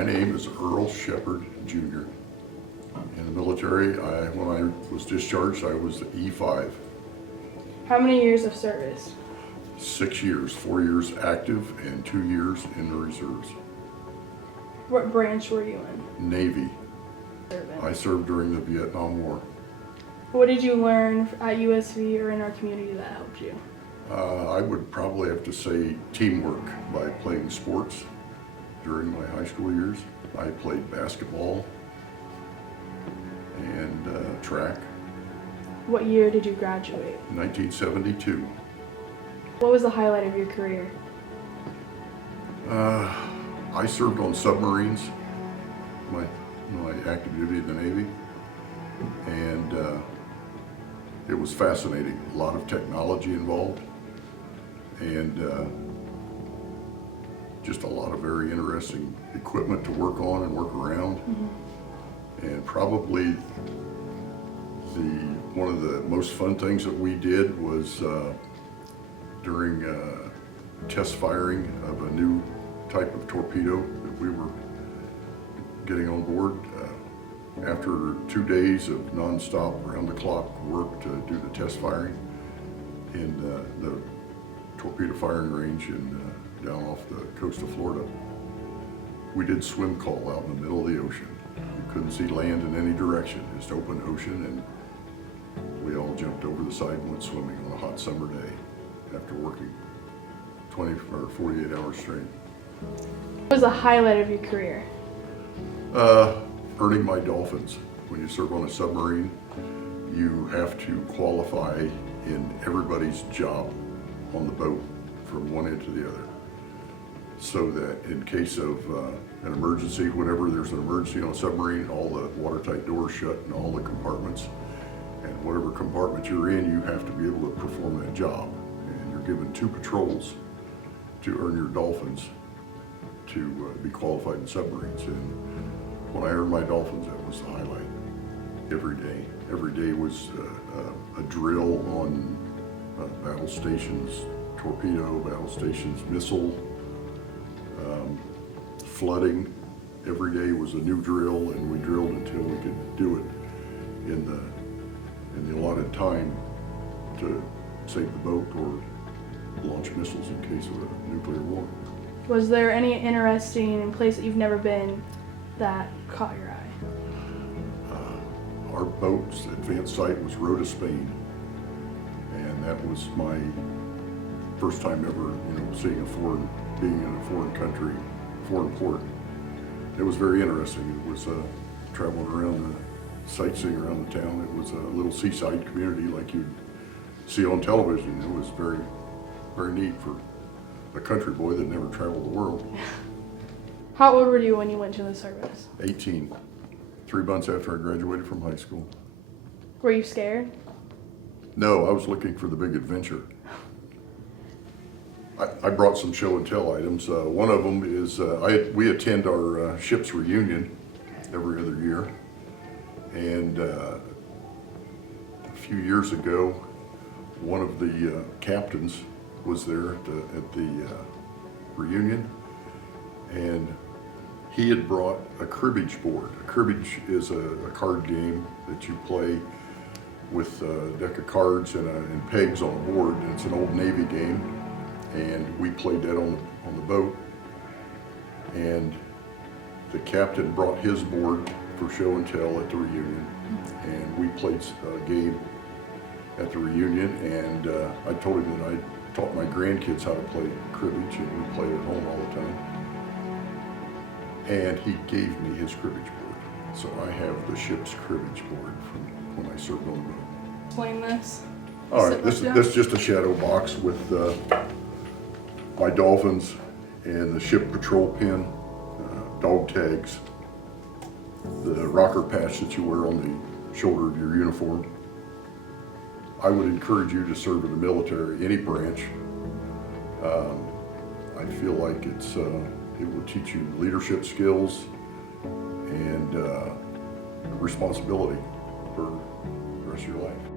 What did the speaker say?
My name is Earl Shepard Jr. In the military, when I was discharged, I was the E5. How many years of service? 6 years, 4 years active and 2 years in the reserves. What branch were you in? Navy. Serving. I served during the Vietnam War. What did you learn at USV or in our community that helped you? I would probably have to say teamwork by playing sports during my high school years. I played basketball and track. What year did you graduate? 1972. What was the highlight of your career? I served on submarines, my active duty in the Navy, and it was fascinating. A lot of technology involved, and just a lot of very interesting equipment to work on and work around. Mm-hmm. And probably one of the most fun things that we did was during test firing of a new type of torpedo that we were getting on board. After 2 days of nonstop, round-the-clock work to do the test firing in the torpedo firing range down off the coast of Florida, we did swim call out in the middle of the ocean. You couldn't see land in any direction, just open ocean, and we all jumped over the side and went swimming on a hot summer day after working 20 or 48 hours straight. What was the highlight of your career? Earning my dolphins. When you serve on a submarine, you have to qualify in everybody's job on the boat from one end to the other, so that in case of an emergency, whenever there's an emergency on a submarine, all the watertight doors shut in all the compartments, and whatever compartment you're in, you have to be able to perform that job. And you're given 2 patrols to earn your dolphins to be qualified in submarines. And when I earned my dolphins, that was the highlight. Every day was a drill on battle stations, torpedo, battle stations, missile, flooding. Every day was a new drill, and we drilled until we could do it in the allotted time to save the boat or launch missiles in case of a nuclear war. Was there any interesting place that you've never been that caught your eye? Our boat's advanced site was Rota, Spain, and that was my first time ever, being in a foreign country, foreign port. It was very interesting. It was traveling around sightseeing around the town. It was a little seaside community like you'd see on television. It was very, very neat for a country boy that never traveled the world. How old were you when you went to the service? 18, 3 months after I graduated from high school. Were you scared? No, I was looking for the big adventure. I brought some show and tell items. One of them is we attend our ship's reunion every other year, and a few years ago, one of the captains was there at the reunion, and he had brought a cribbage board. A cribbage is a card game that you play with a deck of cards and pegs on a board. It's an old Navy game, and we played that on the boat. And the captain brought his board for show and tell at the reunion, and we played a game at the reunion, and I told him that I taught my grandkids how to play cribbage, and we played at home all the time. And he gave me his cribbage board. So I have the ship's cribbage board from when I served on the boat. Explain this. All right, this is just a shadow box with my dolphins and the ship patrol pin, dog tags, the rocker patch that you wear on the shoulder of your uniform. I would encourage you to serve in the military, any branch. I feel like it will teach you leadership skills and responsibility for the rest of your life.